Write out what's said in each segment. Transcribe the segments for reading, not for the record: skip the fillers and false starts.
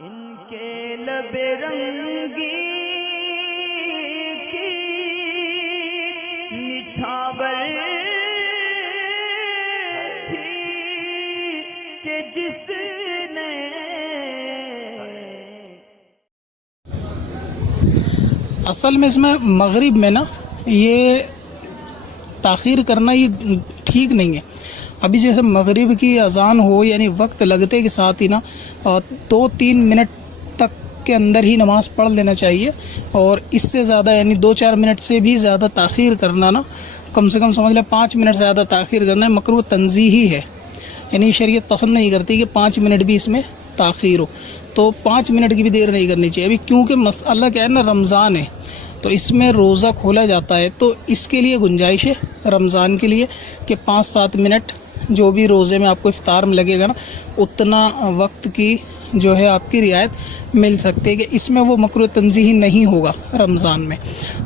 ان کے لب رنگی کی نچھاور تھی کہ جس نے اصل میں اس میں مغرب میں نا یہ تاخیر کرنا یہ ٹھیک نہیں ہے. ابھی جیسے مغرب کی اذان ہو یعنی وقت لگتے کے ساتھ ہی نا 2-3 منٹ تک کے اندر ہی نماز پڑھ لینا چاہیے. اور اس سے زیادہ یعنی 2-4 منٹ سے بھی زیادہ تاخیر کرنا نا کم سے کم سمجھ لیں 5 منٹ سے زیادہ تاخیر کرنا ہے مکروہ تنزیہی ہے. یعنی شریعت پسند نہیں کرتی کہ 5 منٹ بھی اس میں تاخیر ہو. تو 5 منٹ کی بھی دیر نہیں کرنی چاہیے. ابھی کیونکہ مسئلہ کیا ہے نا رمضان ہے تو اس میں روزہ کھولا جاتا ہے تو اس کے لیے گنجائش ہے رمضان کے لیے کہ 5-7 منٹ جو بھی روزے میں آپ کو افطار میں لگے گا نا اتنا وقت کی جو ہے آپ کی رعایت مل سکتی ہے کہ اس میں وہ مکروہ تنزیہی نہیں ہوگا رمضان میں.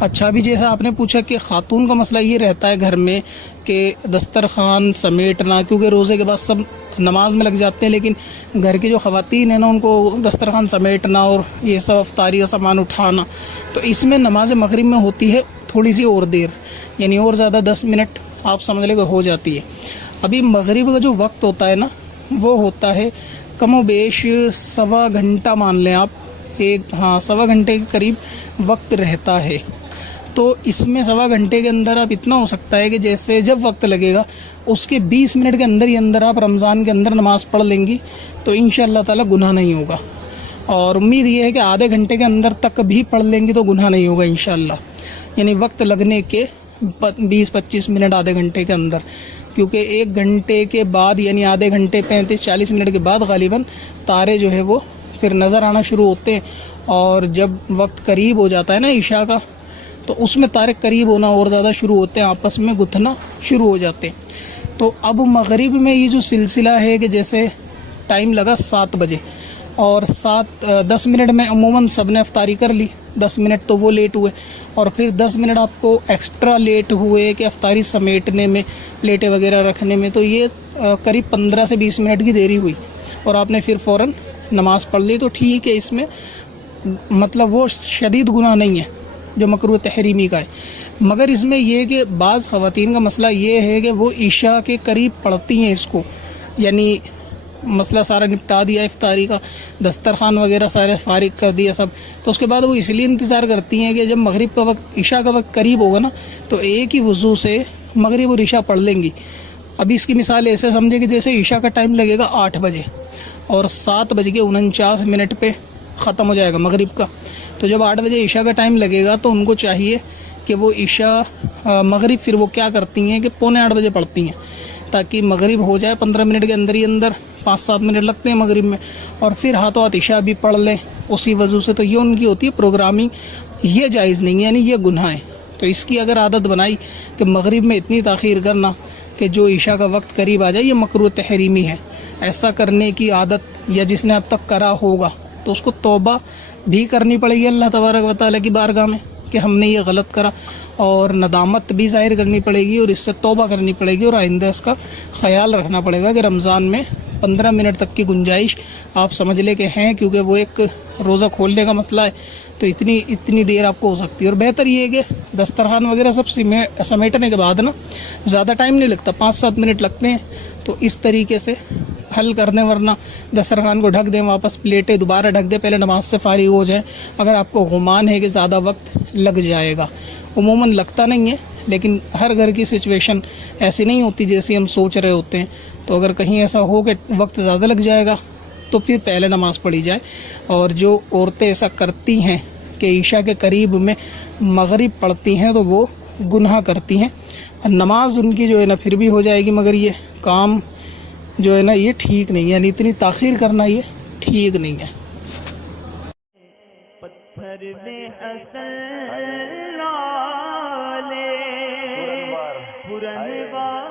اچھا بھی جیسا آپ نے پوچھا کہ خاتون کا مسئلہ یہ رہتا ہے گھر میں کہ دسترخوان سمیٹنا کیونکہ روزے کے بعد سب نماز میں لگ جاتے ہیں لیکن گھر کی جو خواتین ہیں نا ان کو دسترخوان سمیٹنا اور یہ سب افطاری کا سامان اٹھانا تو اس میں نماز مغرب میں ہوتی ہے تھوڑی سی اور دیر یعنی اور زیادہ 10 منٹ آپ سمجھ لیں کہ ہو جاتی ہے. ابھی مغرب کا جو وقت ہوتا ہے نا وہ ہوتا ہے کم و بیش 1.25 گھنٹہ مان لیں آپ 1.25 گھنٹے کے قریب وقت رہتا ہے. تو اس میں 1.25 گھنٹے کے اندر آپ اتنا ہو سکتا ہے کہ جیسے جب وقت لگے گا اس کے 20 منٹ کے اندر ہی اندر آپ رمضان کے اندر نماز پڑھ لیں گی تو انشاءاللہ تعالی گناہ نہیں ہوگا. اور امید یہ ہے کہ آدھے گھنٹے کے اندر تک بھی پڑھ لیں گی تو گناہ نہیں ہوگا انشاءاللہ. یعنی وقت لگنے کے 20-25 منٹ آدھے گھنٹے کے اندر کیونکہ 1 گھنٹے کے بعد یعنی آدھے گھنٹے 35-40 منٹ کے بعد غالباً تارے جو ہے وہ پھر نظر آنا شروع ہوتے ہیں. اور جب وقت قریب ہو جاتا ہے نا عشاء کا تو اس میں تارے قریب ہونا اور زیادہ شروع ہوتے ہیں آپس میں گتھنا شروع ہو جاتے ہیں. تو اب مغرب میں یہ جو سلسلہ ہے کہ جیسے ٹائم لگا 7 بجے اور 10 منٹ میں عموماً سب نے افطاری کر لی 10 منٹ تو وہ لیٹ ہوئے اور پھر 10 منٹ آپ کو ایکسٹرا لیٹ ہوئے کہ افطاری سمیٹنے میں پلیٹیں وغیرہ رکھنے میں تو یہ قریب 15 سے 20 منٹ کی دیری ہوئی اور آپ نے پھر فوراً نماز پڑھ لی تو ٹھیک ہے. اس میں مطلب وہ شدید گناہ نہیں ہے جو مکروہ تحریمی کا ہے. مگر اس میں یہ کہ بعض خواتین کا مسئلہ یہ ہے کہ وہ عشاء کے قریب پڑھتی ہیں اس کو یعنی مسئلہ سارا نپٹا دیا افطاری کا دسترخوان وغیرہ سارے فارغ کر دیا سب تو اس کے بعد وہ اس لیے انتظار کرتی ہیں کہ جب مغرب کا وقت عشاء کا وقت قریب ہوگا نا تو ایک ہی وضو سے مغرب اور عشاء پڑھ لیں گی. ابھی اس کی مثال ایسے سمجھے کہ جیسے عشاء کا ٹائم لگے گا 8 بجے اور 7:49 پہ ختم ہو جائے گا مغرب کا. تو جب 8 بجے عشاء کا ٹائم لگے گا تو ان کو چاہیے کہ وہ عشاء مغرب پھر وہ کیا کرتی ہیں کہ 7:45 بجے پڑھتی ہیں تاکہ مغرب ہو جائے 15 منٹ کے اندر ہی اندر 5-7 منٹ لگتے ہیں مغرب میں اور پھر ہاتھوں ہاتھ عشاء بھی پڑھ لیں اسی وضو سے. تو یہ ان کی ہوتی ہے پروگرامنگ. یہ جائز نہیں ہے یعنی یہ گناہ ہے. تو اس کی اگر عادت بنائی کہ مغرب میں اتنی تاخیر کرنا کہ جو عشاء کا وقت قریب آ جائے یہ مکروہ تحریمی ہے. ایسا کرنے کی عادت یا جس نے اب تک کرا ہوگا تو اس کو توبہ بھی کرنی پڑے گی اللہ تبارک و تعالیٰ کی بارگاہ میں کہ ہم نے یہ غلط کرا اور ندامت بھی ظاہر کرنی پڑے گی اور اس سے توبہ کرنی پڑے گی اور آئندہ اس کا خیال رکھنا پڑے گا کہ رمضان میں 15 منٹ تک کی گنجائش آپ سمجھ لے کہ ہیں کیونکہ وہ ایک روزہ کھولنے کا مسئلہ ہے تو اتنی دیر آپ کو ہو سکتی ہے. اور بہتر یہ ہے کہ دسترخوان وغیرہ سب سمیٹنے کے بعد نا زیادہ ٹائم نہیں لگتا 5-7 منٹ لگتے ہیں تو اس طریقے سے حل کر دیں ورنہ دسترخوان کو ڈھک دیں واپس پلیٹیں دوبارہ ڈھک دیں پہلے نماز سے فارغ ہو جائیں اگر آپ کو گمان ہے کہ زیادہ وقت لگ جائے گا. عموماً لگتا نہیں ہے لیکن ہر گھر کی سچویشن ایسی نہیں ہوتی جیسی ہم سوچ رہے ہوتے ہیں. تو اگر کہیں ایسا ہو کہ وقت زیادہ لگ جائے گا تو پھر پہلے نماز پڑھی جائے. اور جو عورتیں ایسا کرتی ہیں کہ عشاء کے قریب میں مغرب پڑھتی ہیں تو وہ گناہ کرتی ہیں. نماز ان کی جو ہے نا پھر بھی ہو جائے گی مگر یہ کام جو ہے نا یہ ٹھیک نہیں ہے یعنی اتنی تاخیر کرنا یہ ٹھیک نہیں ہے. پتھر میں اصل پرنوار